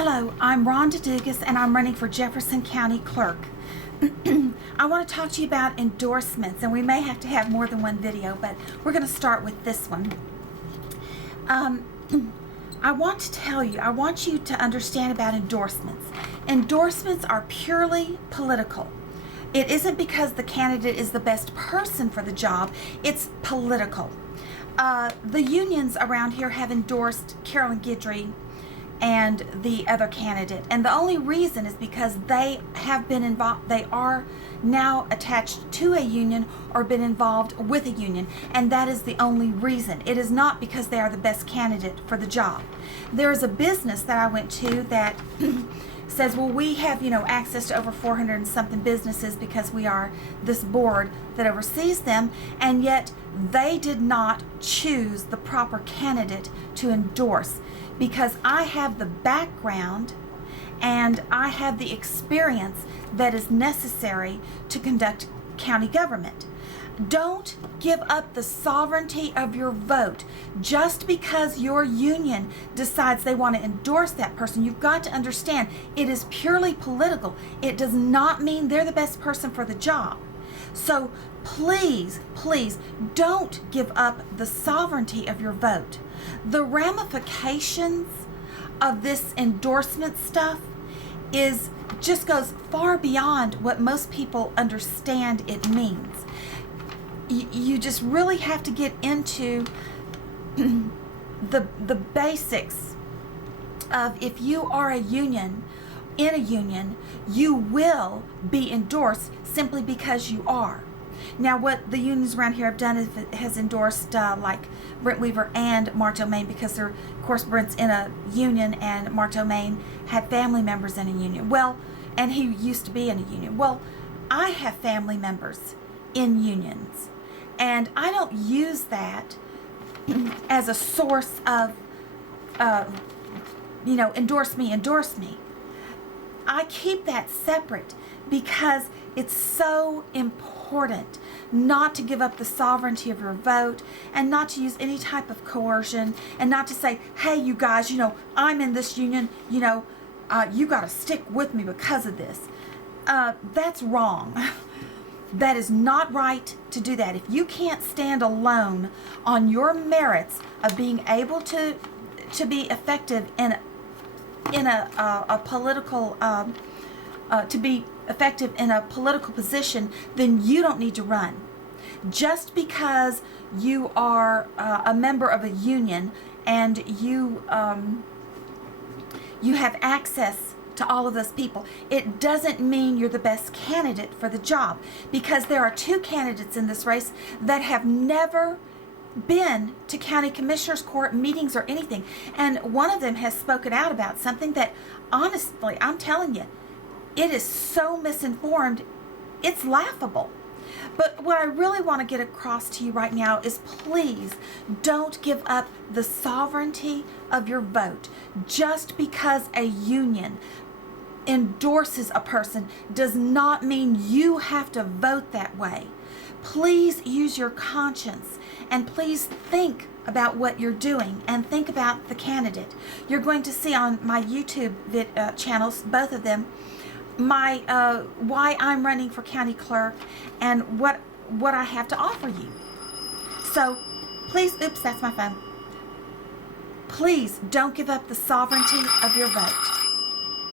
Hello, I'm Rhonda Dugas and I'm running for Jefferson County Clerk. I want to talk to you about endorsements, and we may have to have more than one video, but we're going to start with this one. I want you to understand about endorsements. Endorsements are purely political. It isn't because the candidate is the best person for the job, it's political. The unions around here have endorsed Carolyn Guidry and the other candidate, and the only reason is because they have been involved. They are now attached to a union or been involved with a union, and that is the only reason. It is not because they are the best candidate for the job. There is a business that I went to that says, well, we have access to over 400 and something businesses because we are this board that oversees them, and yet they did not choose the proper candidate to endorse, because I have the background and I have the experience that is necessary to conduct county government. Don't give up the sovereignty of your vote just because your union decides they want to endorse that person. You've got to understand it is purely political. It does not mean they're the best person for the job. So please, please don't give up the sovereignty of your vote. The ramifications of this endorsement stuff just goes far beyond what most people understand it means. You just really have to get into the basics of, if you are in a union, you will be endorsed simply because you are. Now, what the unions around here have done is has endorsed like Brent Weaver and Mark Domain, because of course Brent's in a union and Mark Domain had family members in a union. Well, and he used to be in a union. Well, I have family members in unions, and I don't use that as a source of endorse me. I keep that separate because it's so important not to give up the sovereignty of your vote, and not to use any type of coercion, and not to say, hey, you guys, I'm in this union, you got to stick with me because of this. That's wrong. That is not right to do that. If you can't stand alone on your merits of being able to be effective in a political to be effective in a political position, then you don't need to run. Just because you are a member of a union and you have access to all of those people, it doesn't mean you're the best candidate for the job, because there are two candidates in this race that have never been to county commissioners court meetings or anything, and one of them has spoken out about something that, honestly, I'm telling you, it is so misinformed, it's laughable. But what I really want to get across to you right now is, please don't give up the sovereignty of your vote. Just because a union endorses a person does not mean you have to vote that way. Please use your conscience, and please think about what you're doing, and think about the candidate. You're going to see on my YouTube channels, both of them, my why I'm running for county clerk and what I have to offer you. So please, oops, that's my phone. Please don't give up the sovereignty of your vote.